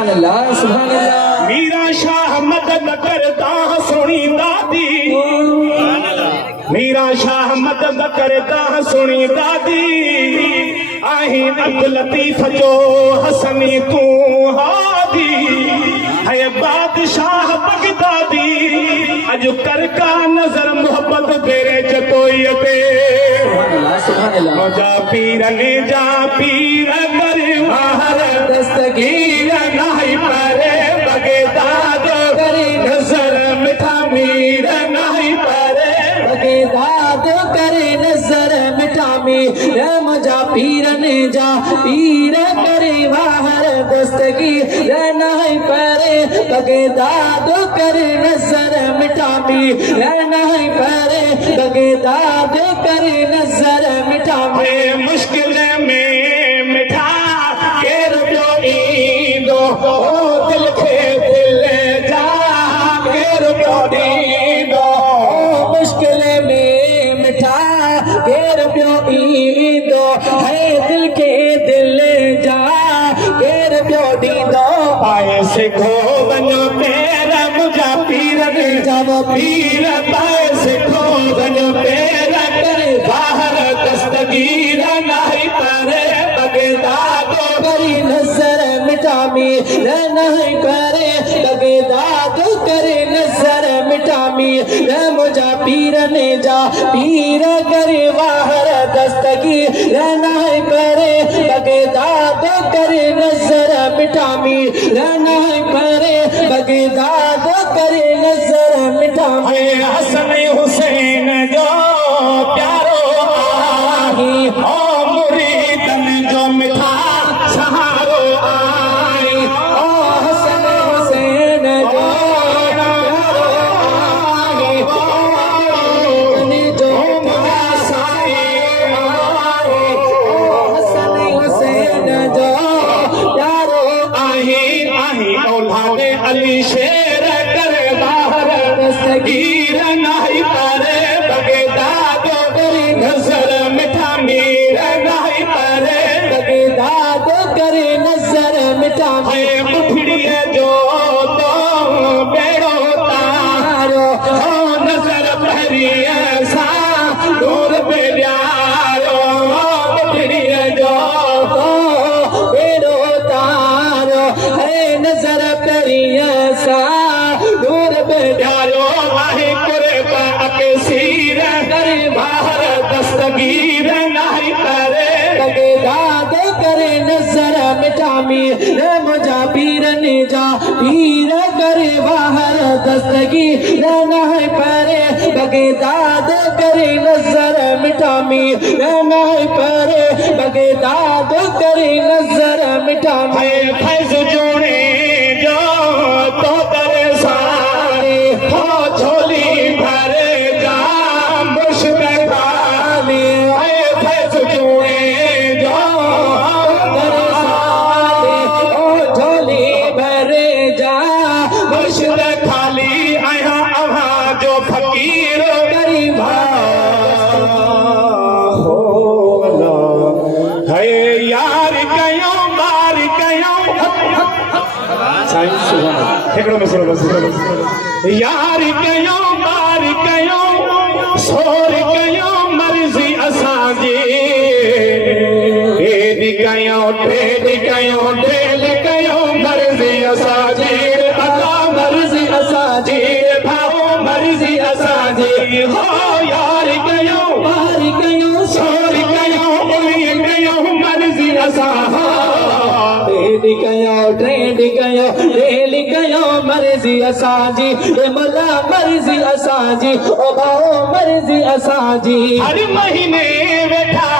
सुभान अल्लाह। मीरा शाह मदद करदा सुनी दादी, मीरा शाह मदद करदा सुनी दादी, आही अब्दुल लतीफ जो हसनी तू हादी, है बादशाह बगदादी अज कर का नजर मोहब्बत तेरे जतोइयते। मजा पीर ने जा पीर कर माहर दस्तगीर नहीं परे बगदाद करे नजर मिठा मीर नहीं परे बगदाद करे नजर मिठा मीर मजा पीर ने जा पीर करे बाहर दस्तगीर नहीं परे बगदाद करे नजर मिठा मीर नहीं परे बगदाद करे नजर मिठा मीर। मुश्किल में मिठा केर जो ईंदो दिल खे दिल जा केर जो ईंदो मुश्किल में मिठा केर पियो ईंदो है दिल के दिल जा केर पियो ॾींदो। पाए सिखो वञो पेर मुंहिंजा पीर ने जब पीर पाए सिखो वञो पेर करे बाहर दस्तगीर नहीं परे बगदाद करी नजर मिठा मीर नहीं करे बगदाद करे नजर मिठा मीर मुझा पीर ने जा पीर करे बाहर दस्तगीर नहीं करे बगदाद करे नजर मिठा मीर नहीं करे बगदाद करे नजर मिठा मीर। हसन हुसैन जो प्यारो आई ओ मुरीदन जो मिठा सहारो आई ओ हसन हुसैन जो प्यारो आई जो मिठा सहारो आई ओ हसन हुसैन जो प्यारो आही आही औलादे अली शेर कर बाहर दस्तगीर नहीं परे बगदाद करे नजर मिठा मीर नहीं परे बगदाद करे नजर मिठा मीर। मुठड़िए जो तो बेड़ो तारो हो नजर पहरिए सा दूर बेड़ारो मुठड़िए जो तो बेड़ो तारो है नजर करिए सा दूर बेड़ारो आहे कुर्बा के सीर करे बाहर दस्तगीर नहीं करे बगदाद करे नजर मिठा मीर मुझा पीर ने जा पीर करे बाहर दस्तगीर नहीं परे बगदाद करे नजर मिठा मीर नहीं परे बगदाद करे नजर मिठा मीर। फैज जोड़े जो तो दर सारे हो झोली भरे जा मुश्क खाली फैज जोड़े जो दर साले ओ झोली भरे जा मुश्क खाली आया अहा जो फकीर गरीब है यार कयो मार कयो हिकिड़ो मिसरो बस यार कयो मार कयो सोर कयो मर्ज़ी असांजी हेॾी कयो टेॾी कयो ढेल कयो मर्ज़ी असांजी अला मर्ज़ी असांजी भाऊ मर्ज़ी असांजी हो यार कयो मार कयो सोर कयो उमीद कयो मर्ज़ी असां टेडी कयो ट्रेडी कयो डेली कयो मर्ज़ी असांजी ए मला मर्ज़ी असांजी ओ भाऊ मर्ज़ी असांजी। हर महीने वेठा